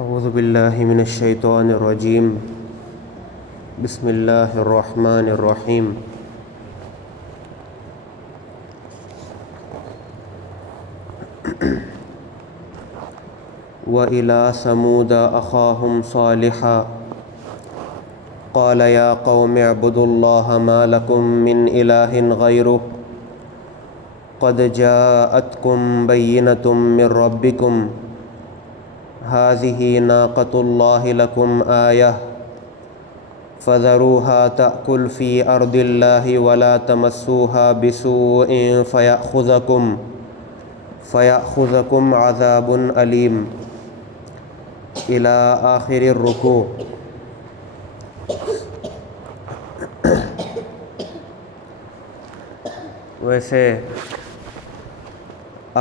اعوذ باللہ من الشیطان الرجیم بسم اللہ الرحمن الرحیم وَإِلَىٰ ثَمُودَ أَخَاهُمْ صَالِحًا قَالَ يَا قَوْمِ اعْبُدُوا اللَّهَ مَا لَكُم مِّنْ إِلَٰهٍ غَيْرُهُ قَدْ جَاءَتْكُم بَيِّنَةٌ مِّن رَّبِّكُمْ هَٰذِهِ نَاقَةُ اللَّهِ لَكُمْ آيَةً فَذَرُوهَا تَأْكُلْ فِي أَرْضِ اللَّهِ وَلَا تَمَسُّوهَا بِسُوءٍ فَيَأْخُذَكُمْ عَذَابٌ أَلِيمٌ إِلَىٰ آخِرِ الرُّكُوعِ۔ ویسے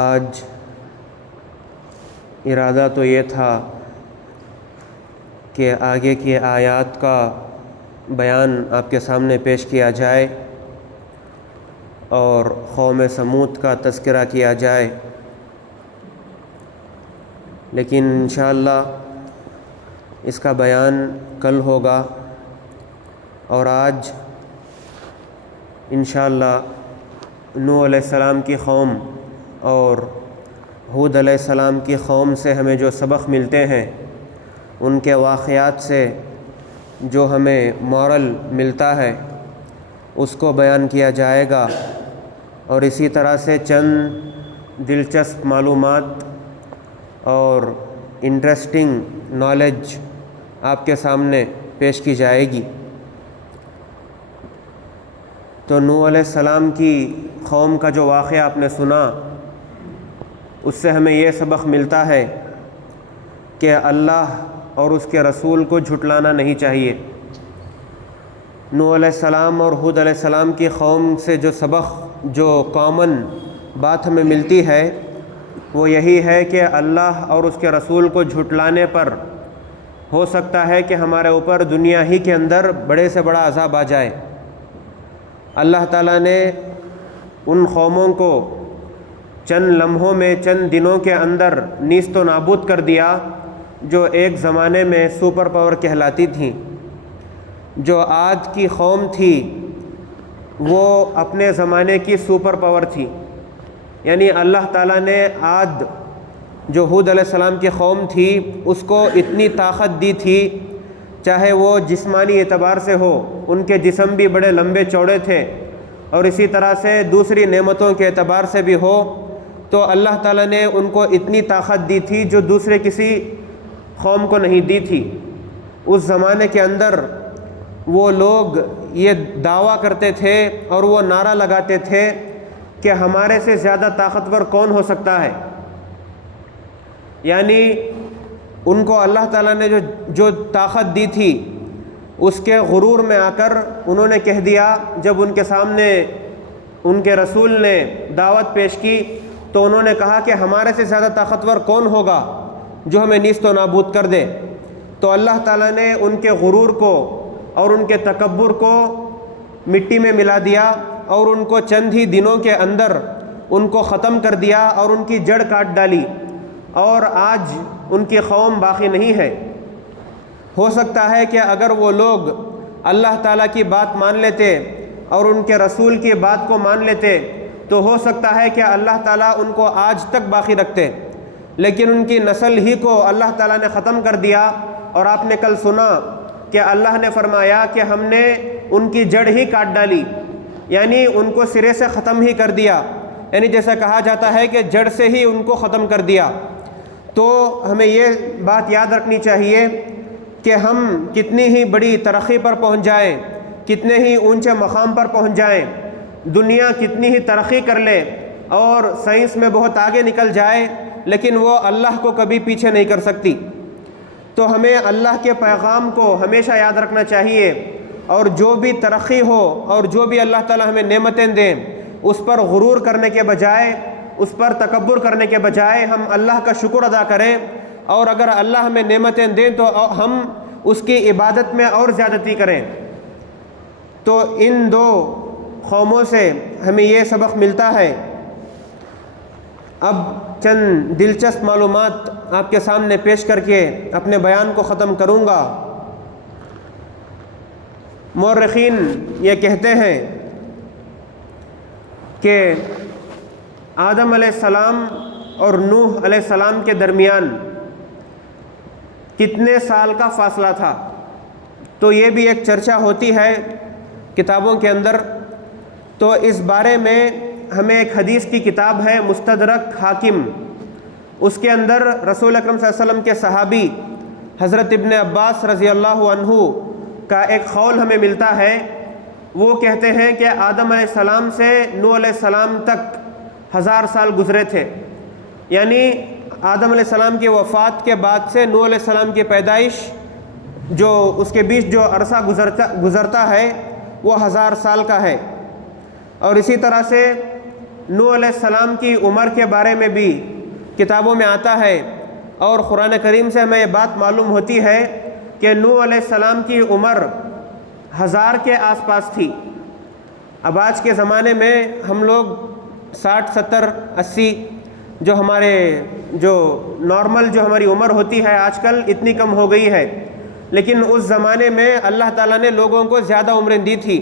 آج ارادہ تو یہ تھا کہ آگے کی آیات کا بیان آپ کے سامنے پیش کیا جائے اور قوم سمود کا تذکرہ کیا جائے، لیکن انشاءاللہ اس کا بیان کل ہوگا، اور آج انشاءاللہ نوح علیہ السلام کی قوم اور ہود علیہ السلام کی قوم سے ہمیں جو سبق ملتے ہیں، ان کے واقعات سے جو ہمیں مورل ملتا ہے، اس کو بیان کیا جائے گا، اور اسی طرح سے چند دلچسپ معلومات اور انٹرسٹنگ نالج آپ کے سامنے پیش کی جائے گی۔ تو نوح علیہ السلام کی قوم کا جو واقعہ آپ نے سنا، اس سے ہمیں یہ سبق ملتا ہے کہ اللہ اور اس کے رسول کو جھٹلانا نہیں چاہیے۔ نوح علیہ السلام اور ہود علیہ السلام کی قوم سے جو سبق، جو کامن بات ہمیں ملتی ہے، وہ یہی ہے کہ اللہ اور اس کے رسول کو جھٹلانے پر ہو سکتا ہے کہ ہمارے اوپر دنیا ہی کے اندر بڑے سے بڑا عذاب آ جائے۔ اللہ تعالیٰ نے ان قوموں کو چند لمحوں میں، چند دنوں کے اندر نیست و نابود کر دیا، جو ایک زمانے میں سپر پاور کہلاتی تھیں۔ جو عاد کی قوم تھی وہ اپنے زمانے کی سپر پاور تھی، یعنی اللہ تعالیٰ نے عاد، جو ہود علیہ السلام کی قوم تھی، اس کو اتنی طاقت دی تھی، چاہے وہ جسمانی اعتبار سے ہو، ان کے جسم بھی بڑے لمبے چوڑے تھے، اور اسی طرح سے دوسری نعمتوں کے اعتبار سے بھی ہو، تو اللہ تعالیٰ نے ان کو اتنی طاقت دی تھی جو دوسرے کسی قوم کو نہیں دی تھی۔ اس زمانے کے اندر وہ لوگ یہ دعویٰ کرتے تھے اور وہ نعرہ لگاتے تھے کہ ہمارے سے زیادہ طاقتور کون ہو سکتا ہے، یعنی ان کو اللہ تعالیٰ نے جو طاقت دی تھی، اس کے غرور میں آ کر انہوں نے کہہ دیا، جب ان کے سامنے ان کے رسول نے دعوت پیش کی تو انہوں نے کہا کہ ہمارے سے زیادہ طاقتور کون ہوگا جو ہمیں نیست و نابود کر دے۔ تو اللہ تعالیٰ نے ان کے غرور کو اور ان کے تکبر کو مٹی میں ملا دیا، اور ان کو چند ہی دنوں کے اندر ان کو ختم کر دیا اور ان کی جڑ کاٹ ڈالی، اور آج ان کی قوم باقی نہیں ہے۔ ہو سکتا ہے کہ اگر وہ لوگ اللہ تعالیٰ کی بات مان لیتے اور ان کے رسول کی بات کو مان لیتے تو ہو سکتا ہے کہ اللہ تعالیٰ ان کو آج تک باقی رکھتے، لیکن ان کی نسل ہی کو اللہ تعالیٰ نے ختم کر دیا۔ اور آپ نے کل سنا کہ اللہ نے فرمایا کہ ہم نے ان کی جڑ ہی کاٹ ڈالی، یعنی ان کو سرے سے ختم ہی کر دیا، یعنی جیسا کہا جاتا ہے کہ جڑ سے ہی ان کو ختم کر دیا۔ تو ہمیں یہ بات یاد رکھنی چاہیے کہ ہم کتنی ہی بڑی ترقی پر پہنچ جائیں، کتنے ہی اونچے مقام پر پہنچ جائیں، دنیا کتنی ہی ترقی کر لے اور سائنس میں بہت آگے نکل جائے، لیکن وہ اللہ کو کبھی پیچھے نہیں کر سکتی۔ تو ہمیں اللہ کے پیغام کو ہمیشہ یاد رکھنا چاہیے، اور جو بھی ترقی ہو اور جو بھی اللہ تعالیٰ ہمیں نعمتیں دیں، اس پر غرور کرنے کے بجائے، اس پر تکبر کرنے کے بجائے ہم اللہ کا شکر ادا کریں، اور اگر اللہ ہمیں نعمتیں دیں تو ہم اس کی عبادت میں اور زیادتی کریں۔ تو ان دو قوموں سے ہمیں یہ سبق ملتا ہے۔ اب چند دلچسپ معلومات آپ کے سامنے پیش کر کے اپنے بیان کو ختم کروں گا۔ مورخین یہ کہتے ہیں کہ آدم علیہ السلام اور نوح علیہ السلام کے درمیان کتنے سال کا فاصلہ تھا، تو یہ بھی ایک چرچا ہوتی ہے کتابوں کے اندر۔ تو اس بارے میں ہمیں ایک حدیث کی کتاب ہے مستدرک حاکم، اس کے اندر رسول اکرم صلی اللہ علیہ وسلم کے صحابی حضرت ابن عباس رضی اللہ عنہ کا ایک قول ہمیں ملتا ہے۔ وہ کہتے ہیں کہ آدم علیہ السلام سے نوح علیہ السلام تک 1000 سال گزرے تھے، یعنی آدم علیہ السلام کی وفات کے بعد سے نوح علیہ السلام کی پیدائش جو اس کے بیچ جو عرصہ گزرتا ہے وہ 1000 سال کا ہے۔ اور اسی طرح سے نوح علیہ السلام کی عمر کے بارے میں بھی کتابوں میں آتا ہے، اور قرآن کریم سے ہمیں یہ بات معلوم ہوتی ہے کہ نوح علیہ السلام کی عمر 1000 کے آس پاس تھی۔ اب آج کے زمانے میں ہم لوگ 60 70 80 جو نارمل جو ہماری عمر ہوتی ہے آج کل اتنی کم ہو گئی ہے، لیکن اس زمانے میں اللہ تعالیٰ نے لوگوں کو زیادہ عمریں دی تھی۔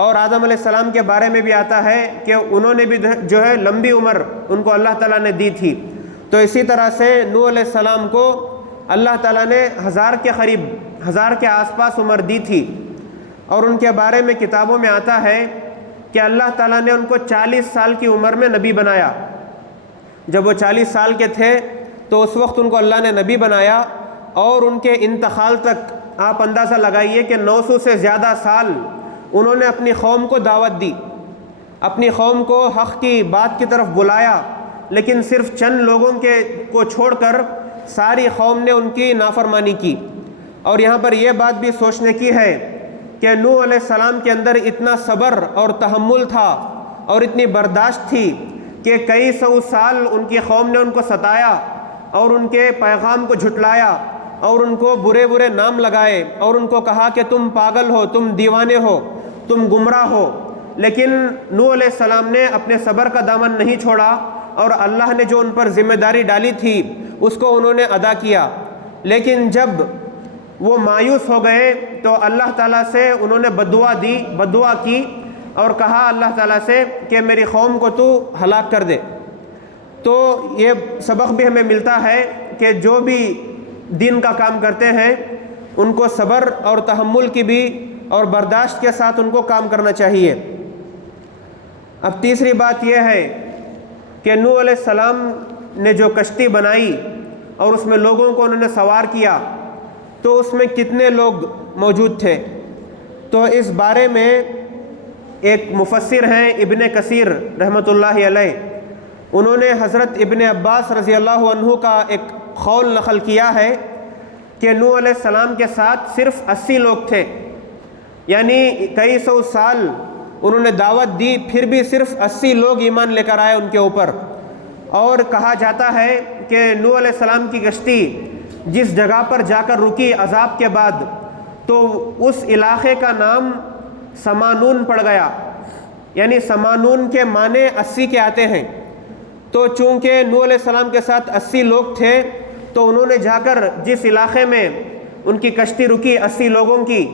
اور آدم علیہ السلام کے بارے میں بھی آتا ہے کہ انہوں نے بھی جو ہے لمبی عمر ان کو اللہ تعالیٰ نے دی تھی۔ تو اسی طرح سے نوح علیہ السلام کو اللہ تعالیٰ نے 1000 کے قریب 1000 کے آس پاس عمر دی تھی، اور ان کے بارے میں کتابوں میں آتا ہے کہ اللہ تعالیٰ نے ان کو 40 سال کی عمر میں نبی بنایا۔ جب وہ 40 سال کے تھے تو اس وقت ان کو اللہ نے نبی بنایا، اور ان کے انتقال تک آپ اندازہ لگائیے کہ 900 سے زیادہ سال انہوں نے اپنی قوم کو دعوت دی، اپنی قوم کو حق کی بات کی طرف بلایا، لیکن صرف چند لوگوں کو چھوڑ کر ساری قوم نے ان کی نافرمانی کی۔ اور یہاں پر یہ بات بھی سوچنے کی ہے کہ نوح علیہ السلام کے اندر اتنا صبر اور تحمل تھا اور اتنی برداشت تھی کہ کئی سو سال ان کی قوم نے ان کو ستایا اور ان کے پیغام کو جھٹلایا اور ان کو برے برے نام لگائے اور ان کو کہا کہ تم پاگل ہو، تم دیوانے ہو، تم گمراہ ہو، لیکن نوح علیہ السلام نے اپنے صبر کا دامن نہیں چھوڑا، اور اللہ نے جو ان پر ذمہ داری ڈالی تھی اس کو انہوں نے ادا کیا۔ لیکن جب وہ مایوس ہو گئے تو اللہ تعالیٰ سے انہوں نے بددعا کی اور کہا اللہ تعالیٰ سے کہ میری قوم کو تو ہلاک کر دے۔ تو یہ سبق بھی ہمیں ملتا ہے کہ جو بھی دین کا کام کرتے ہیں ان کو صبر اور تحمل کی بھی اور برداشت کے ساتھ ان کو کام کرنا چاہیے۔ اب تیسری بات یہ ہے کہ نوح علیہ السلام نے جو کشتی بنائی اور اس میں لوگوں کو انہوں نے سوار کیا، تو اس میں کتنے لوگ موجود تھے؟ تو اس بارے میں ایک مفسر ہیں ابن کثیر رحمۃ اللہ علیہ، انہوں نے حضرت ابن عباس رضی اللہ عنہ کا ایک قول نقل کیا ہے کہ نوح علیہ السلام کے ساتھ صرف 80 لوگ تھے، یعنی کئی سو سال انہوں نے دعوت دی، پھر بھی صرف 80 لوگ ایمان لے کر آئے ان کے اوپر۔ اور کہا جاتا ہے کہ نوح علیہ السلام کی کشتی جس جگہ پر جا کر رکی عذاب کے بعد، تو اس علاقے کا نام سمانون پڑ گیا، یعنی سمانون کے معنی 80 کے آتے ہیں۔ تو چونکہ نوح علیہ السلام کے ساتھ 80 لوگ تھے، تو انہوں نے جا کر جس علاقے میں ان کی کشتی رکی 80 لوگوں کی،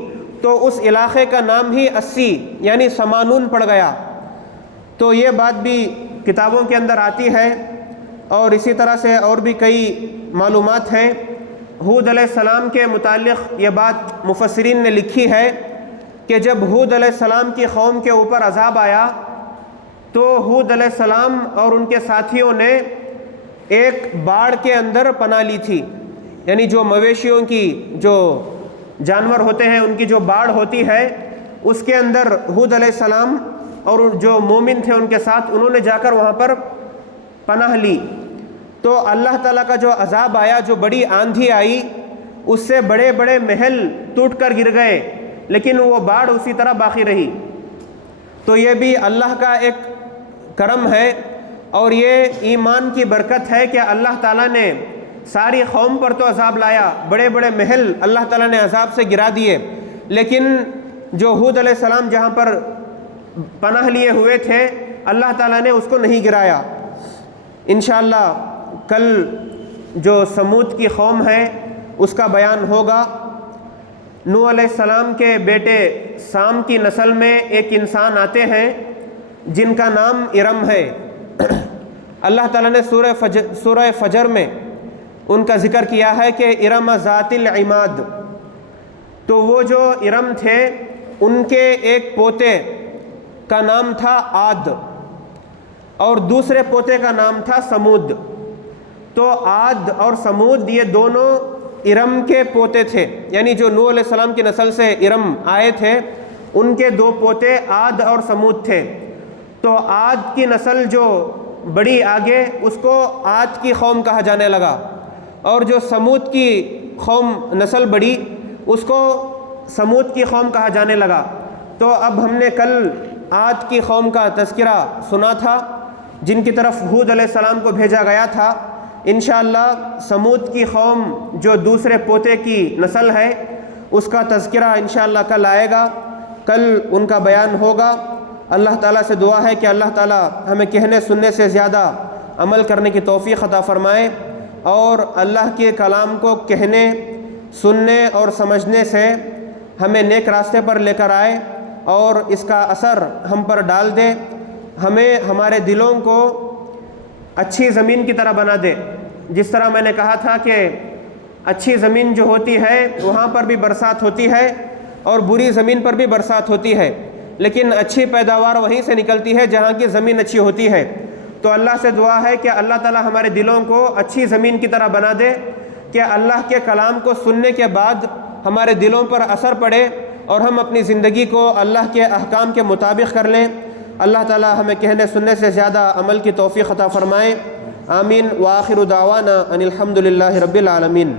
تو اس علاقے کا نام ہی 80 یعنی سمانون پڑ گیا۔ تو یہ بات بھی کتابوں کے اندر آتی ہے، اور اسی طرح سے اور بھی کئی معلومات ہیں۔ ہود علیہ السلام کے متعلق یہ بات مفسرین نے لکھی ہے کہ جب ہود علیہ السلام کی قوم کے اوپر عذاب آیا تو ہود علیہ السلام اور ان کے ساتھیوں نے ایک باڑ کے اندر پناہ لی تھی، یعنی جو مویشیوں کی جو جانور ہوتے ہیں ان کی جو باڑ ہوتی ہے، اس کے اندر ہود علیہ السلام اور جو مومن تھے ان کے ساتھ انہوں نے جا کر وہاں پر پناہ لی۔ تو اللہ تعالیٰ کا جو عذاب آیا، جو بڑی آندھی آئی، اس سے بڑے بڑے محل ٹوٹ کر گر گئے، لیکن وہ باڑ اسی طرح باقی رہی۔ تو یہ بھی اللہ کا ایک کرم ہے، اور یہ ایمان کی برکت ہے کہ اللہ تعالیٰ نے ساری قوم پر تو عذاب لایا، بڑے بڑے محل اللہ تعالیٰ نے عذاب سے گرا دیے، لیکن جو ہود علیہ السلام جہاں پر پناہ لیے ہوئے تھے اللہ تعالیٰ نے اس کو نہیں گرایا۔ انشاءاللہ کل جو سمود کی قوم ہے اس کا بیان ہوگا۔ نوح علیہ السلام کے بیٹے سام کی نسل میں ایک انسان آتے ہیں جن کا نام ارم ہے۔ اللہ تعالیٰ نے سورہ فجر میں ان کا ذکر کیا ہے کہ ارم ذات العماد۔ تو وہ جو ارم تھے ان کے ایک پوتے کا نام تھا عاد اور دوسرے پوتے کا نام تھا سمود۔ تو عاد اور سمود یہ دونوں ارم کے پوتے تھے، یعنی جو نوح علیہ السلام کی نسل سے ارم آئے تھے ان کے دو پوتے عاد اور سمود تھے۔ تو عاد کی نسل جو بڑی آگے اس کو عاد کی قوم کہا جانے لگا، اور جو سمود کی قوم نسل بڑی اس کو سمود کی قوم کہا جانے لگا۔ تو اب ہم نے کل عاد کی قوم کا تذکرہ سنا تھا جن کی طرف ہود علیہ السلام کو بھیجا گیا تھا۔ انشاءاللہ سمود کی قوم جو دوسرے پوتے کی نسل ہے اس کا تذکرہ انشاءاللہ کل آئے گا، کل ان کا بیان ہوگا۔ اللہ تعالیٰ سے دعا ہے کہ اللہ تعالیٰ ہمیں کہنے سننے سے زیادہ عمل کرنے کی توفیق عطا فرمائے، اور اللہ کے کلام کو کہنے سننے اور سمجھنے سے ہمیں نیک راستے پر لے کر آئے اور اس کا اثر ہم پر ڈال دے، ہمیں ہمارے دلوں کو اچھی زمین کی طرح بنا دے۔ جس طرح میں نے کہا تھا کہ اچھی زمین جو ہوتی ہے وہاں پر بھی برسات ہوتی ہے اور بری زمین پر بھی برسات ہوتی ہے، لیکن اچھی پیداوار وہیں سے نکلتی ہے جہاں کی زمین اچھی ہوتی ہے۔ تو اللہ سے دعا ہے کہ اللہ تعالیٰ ہمارے دلوں کو اچھی زمین کی طرح بنا دے کہ اللہ کے کلام کو سننے کے بعد ہمارے دلوں پر اثر پڑے اور ہم اپنی زندگی کو اللہ کے احکام کے مطابق کر لیں۔ اللہ تعالیٰ ہمیں کہنے سننے سے زیادہ عمل کی توفیق عطا فرمائے۔ آمین۔ وآخر دعوانا ان الحمد للہ رب العالمین۔